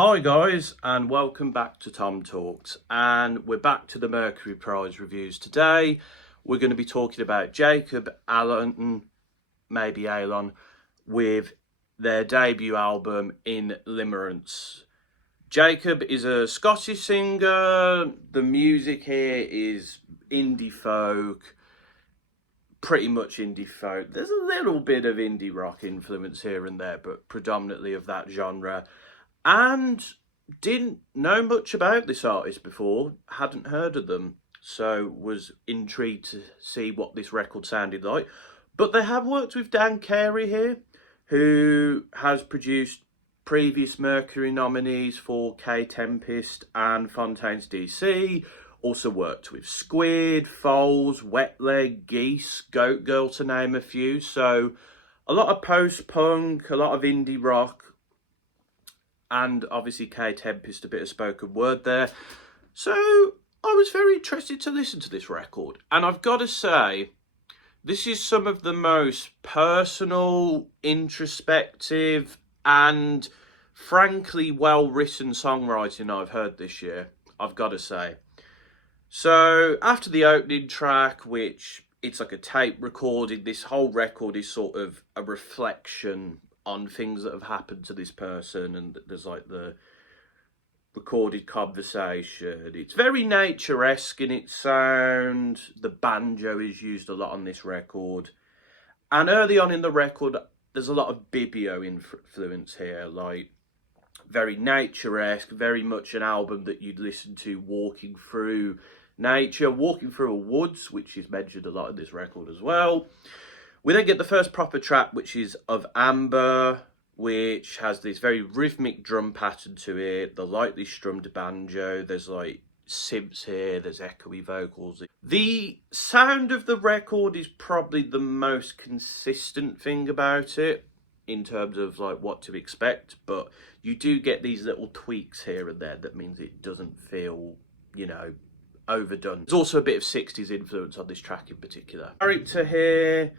Hi guys, and welcome back to TomTalks, and we're back to the Mercury Prize reviews today. We're going to be talking about Jacob Alon, maybe Alon, with their debut album in Limerence. Jacob is a Scottish singer. The music here is indie folk, pretty much indie folk. There's a little bit of indie rock influence here and there, but predominantly of that genre. And didn't know much about this artist before, hadn't heard of them, so was intrigued to see what this record sounded like. But they have worked with Dan Carey here, who has produced previous Mercury nominees for K Tempest and Fontaines DC. Also worked with Squid, Foals, Wet Leg, Geese, Goat Girl, to name a few. So a lot of post-punk, a lot of indie rock, and obviously K Tempest, a bit of spoken word there. So I was very interested to listen to this record. And I've got to say, this is some of the most personal, introspective, and frankly well-written songwriting I've heard this year, I've got to say. So after the opening track, which it's like a tape recording, this whole record is sort of a reflection on things that have happened to this person, and there's like the recorded conversation. It's very nature-esque in its sound. The banjo is used a lot on this record, and early on in the record there's a lot of Bibio influence here, like very nature-esque, very much an album that you'd listen to walking through nature, walking through a woods, which is mentioned a lot in this record as well. We then get the first proper track, which is Of Amber, which has this very rhythmic drum pattern to it, the lightly strummed banjo, there's like synths here, there's echoey vocals. The sound of the record is probably the most consistent thing about it in terms of like what to expect, but you do get these little tweaks here and there that means it doesn't feel, overdone. There's also a bit of 60s influence on this track in particular. Character here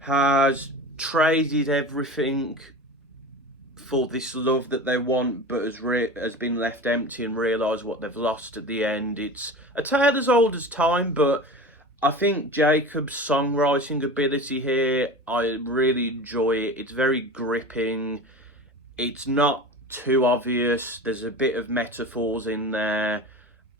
has traded everything for this love that they want, but has been left empty and realised what they've lost at the end. It's a tale as old as time, but I think Jacob's songwriting ability here, I really enjoy it. It's very gripping. It's not too obvious. There's a bit of metaphors in there,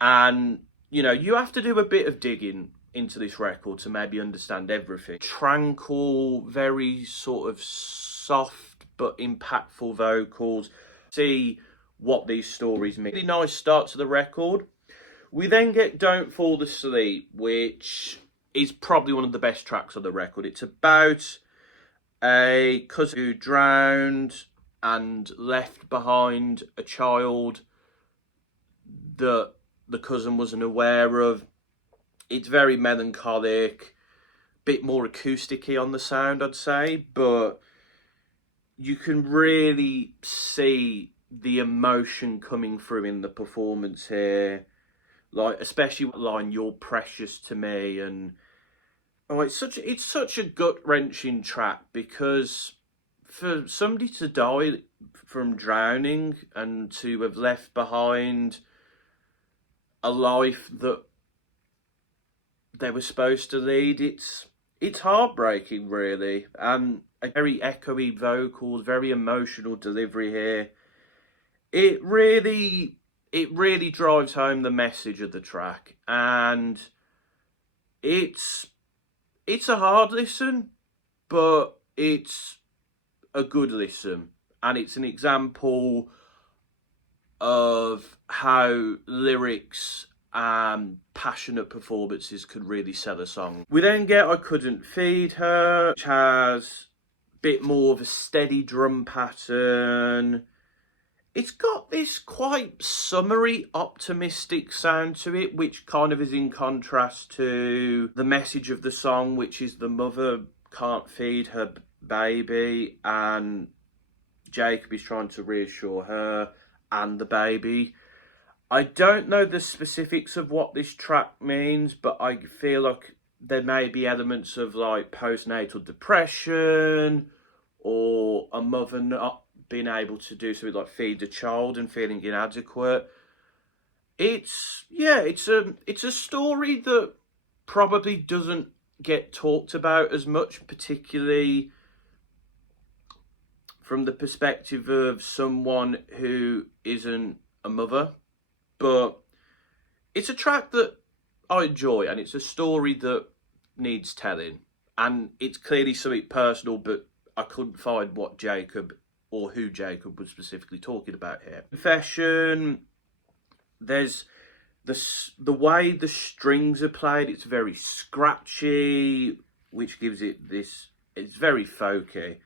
and you have to do a bit of digging into this record to maybe understand everything. Tranquil, very sort of soft but impactful vocals. See what these stories mean. Really nice start to the record. We then get Don't Fall Asleep, which is probably one of the best tracks on the record. It's about a cousin who drowned and left behind a child that the cousin wasn't aware of. It's very melancholic, bit more acoustic-y on the sound, I'd say, but you can really see the emotion coming through in the performance here, like especially the line "You're precious to me," and it's such a gut-wrenching track, because for somebody to die from drowning and to have left behind a life that they were supposed to lead, it's heartbreaking, really. And a very echoey vocals, very emotional delivery here. It really drives home the message of the track, and it's a hard listen, but it's a good listen, and it's an example of how lyrics and passionate performances could really sell a song. We then get I Couldn't Feed Her, which has a bit more of a steady drum pattern. It's got this quite summery, optimistic sound to it, which kind of is in contrast to the message of the song, which is the mother can't feed her baby and Jacob is trying to reassure her and the baby. I don't know the specifics of what this track means, but I feel like there may be elements of like postnatal depression, or a mother not being able to do something like feed a child and feeling inadequate. It's a story that probably doesn't get talked about as much, particularly from the perspective of someone who isn't a mother. But it's a track that I enjoy, and it's a story that needs telling. And it's clearly something personal, but I couldn't find what Jacob or who Jacob was specifically talking about here. Confession, there's the way the strings are played, it's very scratchy, which gives it this, it's very folky.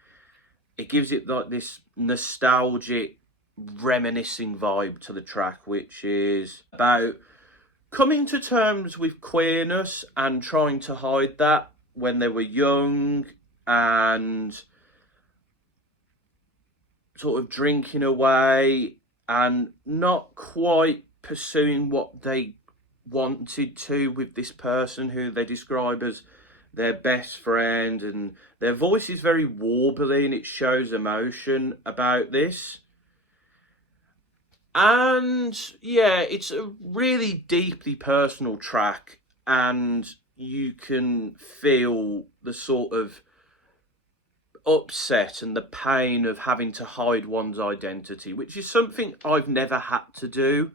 It gives it like this nostalgic, reminiscing vibe to the track, which is about coming to terms with queerness and trying to hide that when they were young, and sort of drinking away and not quite pursuing what they wanted to with this person who they describe as their best friend, and their voice is very warbly and it shows emotion about this. And yeah, it's a really deeply personal track, and you can feel the sort of upset and the pain of having to hide one's identity, which is something I've never had to do.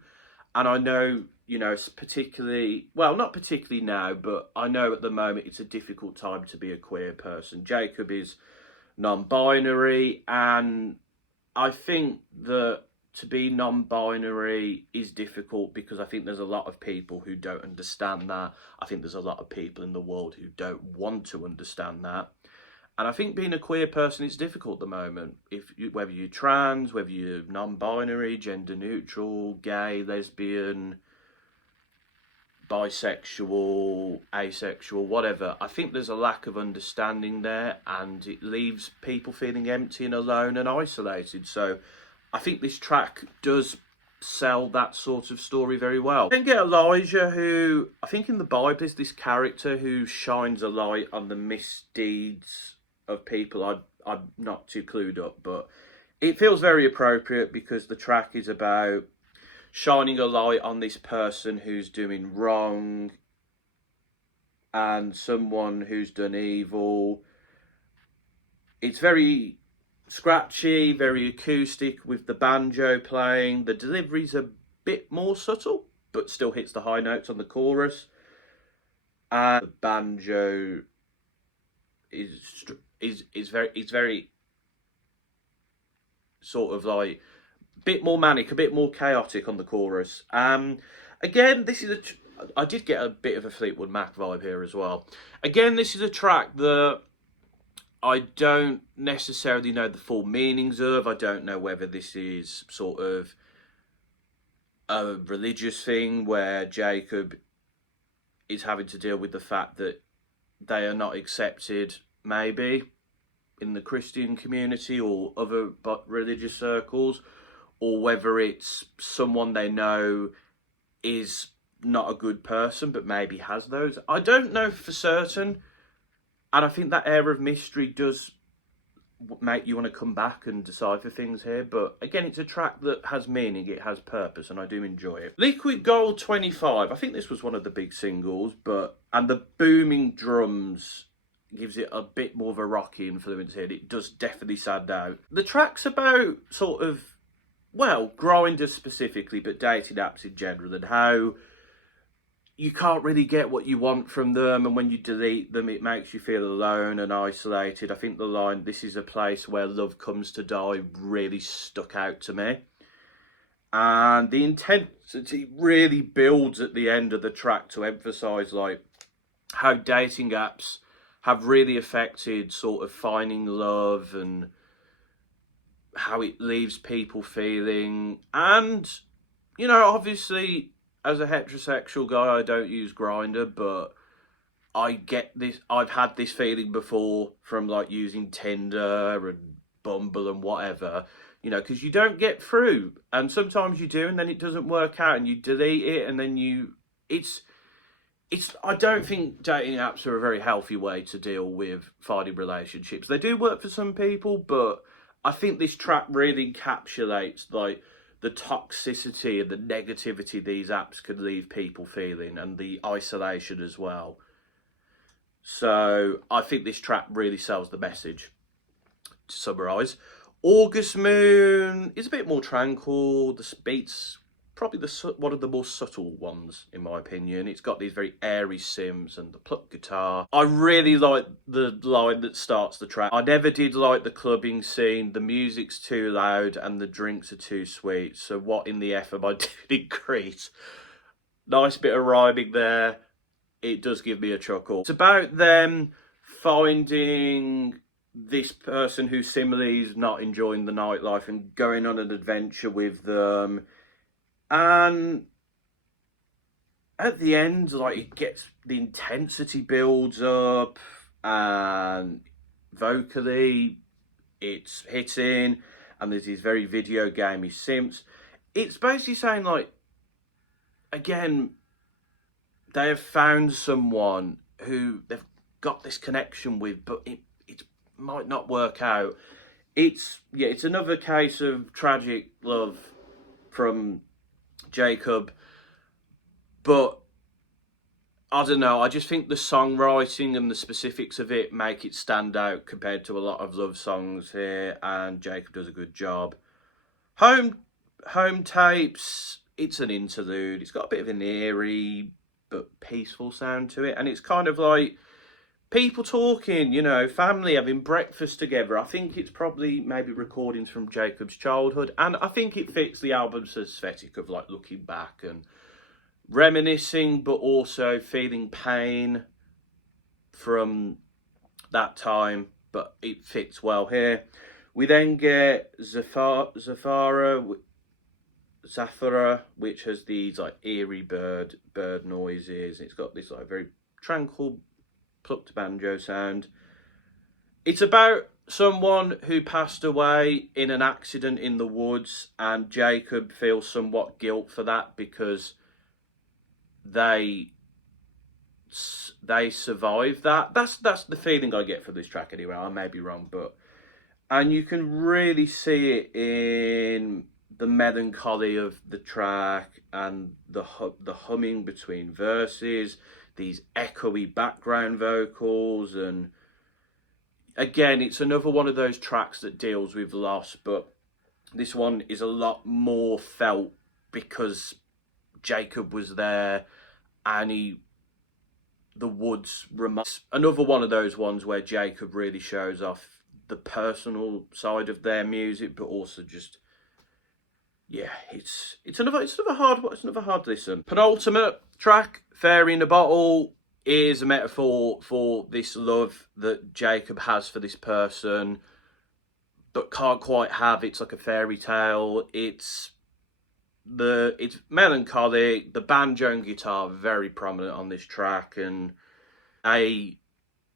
And I know, you know, it's particularly, well, not particularly now, but I know at the moment it's a difficult time to be a queer person. Jacob is non-binary, and I think that to be non-binary is difficult because I think there's a lot of people who don't understand that. I think there's a lot of people in the world who don't want to understand that. And I think being a queer person is difficult at the moment. Whether you're trans, whether you're non-binary, gender neutral, gay, lesbian, bisexual, asexual, whatever, I think there's a lack of understanding there, and it leaves people feeling empty and alone and isolated. So I think this track does sell that sort of story very well. Then get Elijah, who I think in the Bible is this character who shines a light on the misdeeds of people. I'm not too clued up, but it feels very appropriate because the track is about shining a light on this person who's doing wrong and someone who's done evil. It's very scratchy, very acoustic with the banjo playing. The delivery's a bit more subtle, but still hits the high notes on the chorus. And the banjo is very sort of like a bit more manic, a bit more chaotic on the chorus. Again, this is I did get a bit of a Fleetwood Mac vibe here as well. Again, this is a track that I don't necessarily know the full meanings of. I don't know whether this is sort of a religious thing where Jacob is having to deal with the fact that they are not accepted, maybe, in the Christian community or other religious circles, or whether it's someone they know is not a good person but maybe has those. I don't know for certain, and I think that air of mystery does make you want to come back and decipher things here. But again, it's a track that has meaning, it has purpose, and I do enjoy it. Liquid Gold 25, I think this was one of the big singles, and the booming drums gives it a bit more of a rocky influence here. It does definitely stand out. The track's about sort of, well, grinders specifically, but dating apps in general, and how you can't really get what you want from them, and when you delete them it makes you feel alone and isolated. I think the line, "This is a place where love comes to die," really stuck out to me. And the intensity really builds at the end of the track to emphasise like how dating apps have really affected sort of finding love and how it leaves people feeling. And, you know, obviously as a heterosexual guy, I don't use Grindr, but I get this, I've had this feeling before from like using Tinder and Bumble and whatever, you know, because you don't get through, and sometimes you do and then it doesn't work out and you delete it, and then I don't think dating apps are a very healthy way to deal with finding relationships. They do work for some people, but I think this track really encapsulates like the toxicity and the negativity these apps could leave people feeling, and the isolation as well. So I think this track really sells the message. To summarise, August Moon is a bit more tranquil. The beats probably one of the more subtle ones in my opinion. It's got these very airy sims and the plucked guitar. I really like the line that starts the track. I never did like the clubbing scene. The music's too loud and the drinks are too sweet. So what in the F am I doing in Crete? Nice bit of rhyming there. It does give me a chuckle. It's about them finding this person who similarly is not enjoying the nightlife and going on an adventure with them. And at the end, like, it gets, the intensity builds up, and vocally it's hitting, and there's these very video gamey synths. It's basically saying, like, again, they have found someone who they've got this connection with, but it might not work out. It's another case of tragic love from Jacob, but I don't know, I just think the songwriting and the specifics of it make it stand out compared to a lot of love songs here, and Jacob does a good job. Home Tapes, it's an interlude. It's got a bit of an eerie but peaceful sound to it, and it's kind of like people talking, you know, family having breakfast together. I think it's probably maybe recordings from Jacob's childhood, and I think it fits the album's aesthetic of like looking back and reminiscing, but also feeling pain from that time, but it fits well here. We then get Zafara, which has these like eerie bird noises. It's got this like very tranquil plucked banjo sound. It's about someone who passed away in an accident in the woods, and Jacob feels somewhat guilt for that because they survived that. That's the feeling I get from this track anyway. I may be wrong, and you can really see it in the melancholy of the track and the humming between verses, these echoey background vocals, and again, it's another one of those tracks that deals with loss, but this one is a lot more felt because Jacob was there, and the woods reminds another one of those ones where Jacob really shows off the personal side of their music, but also just, yeah, it's another hard listen. Penultimate track, Fairy in a Bottle, is a metaphor for this love that Jacob has for this person, but can't quite have. It's like a fairy tale. It's melancholic. The banjo and guitar are very prominent on this track, and they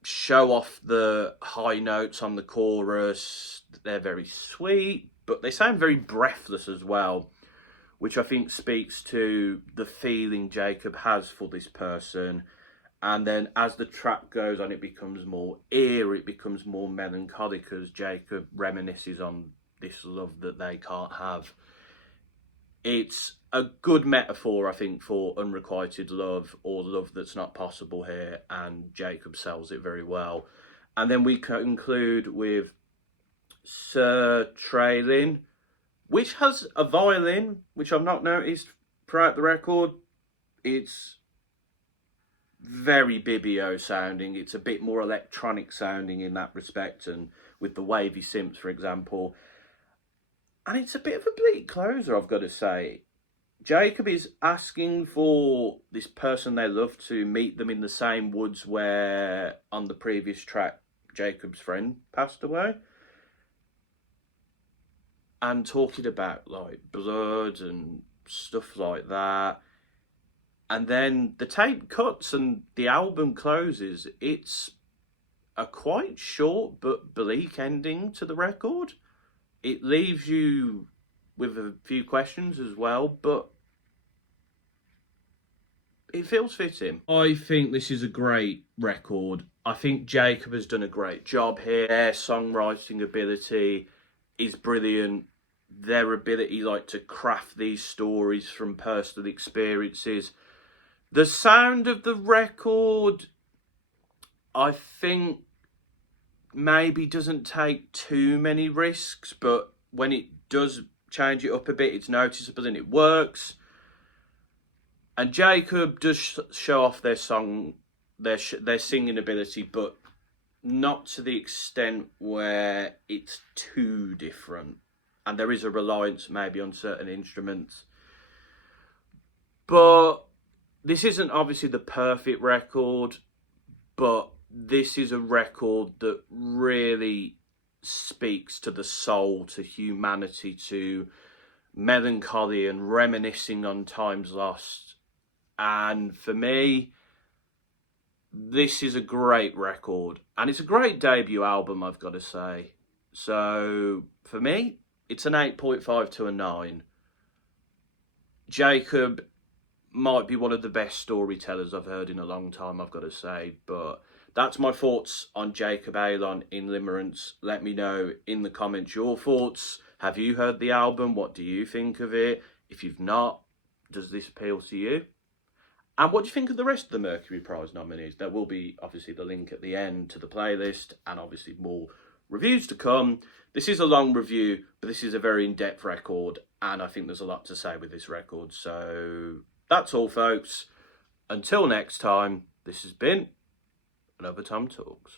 show off the high notes on the chorus. They're very sweet, but they sound very breathless as well, which I think speaks to the feeling Jacob has for this person. And then as the track goes on, it becomes more eerie, it becomes more melancholic as Jacob reminisces on this love that they can't have. It's a good metaphor, I think, for unrequited love, or love that's not possible here, and Jacob sells it very well. And then we conclude with Sir Traylin, which has a violin, which I've not noticed throughout the record. It's very Bibio sounding. It's a bit more electronic sounding in that respect, and with the wavy synths, for example. And it's a bit of a bleak closer, I've got to say. Jacob is asking for this person they love to meet them in the same woods where, on the previous track, Jacob's friend passed away. And talking about, like, blood and stuff like that. And then the tape cuts and the album closes. It's a quite short but bleak ending to the record. It leaves you with a few questions as well, but it feels fitting. I think this is a great record. I think Jacob has done a great job here. Their songwriting ability is brilliant. Their ability like to craft these stories from personal experiences. The sound of the record, I think, maybe doesn't take too many risks, but when it does change it up a bit, it's noticeable and it works. And Jacob does show off their singing ability, but not to the extent where it's too different. And there is a reliance maybe on certain instruments. But this isn't obviously the perfect record, but this is a record that really speaks to the soul, to humanity, to melancholy and reminiscing on times lost. And for me, this is a great record, and it's a great debut album, I've got to say. So for me, it's an 8.5 to a 9. Jacob might be one of the best storytellers I've heard in a long time, I've got to say. But that's my thoughts on Jacob Alon in Limerence. Let me know in the comments your thoughts. Have you heard the album? What do you think of it? If you've not, does this appeal to you? And what do you think of the rest of the Mercury Prize nominees? There will be obviously the link at the end to the playlist, and obviously more reviews to come. This is a long review, but this is a very in-depth record, and I think there's a lot to say with this record. So that's all, folks. Until next time, this has been another TomTalks.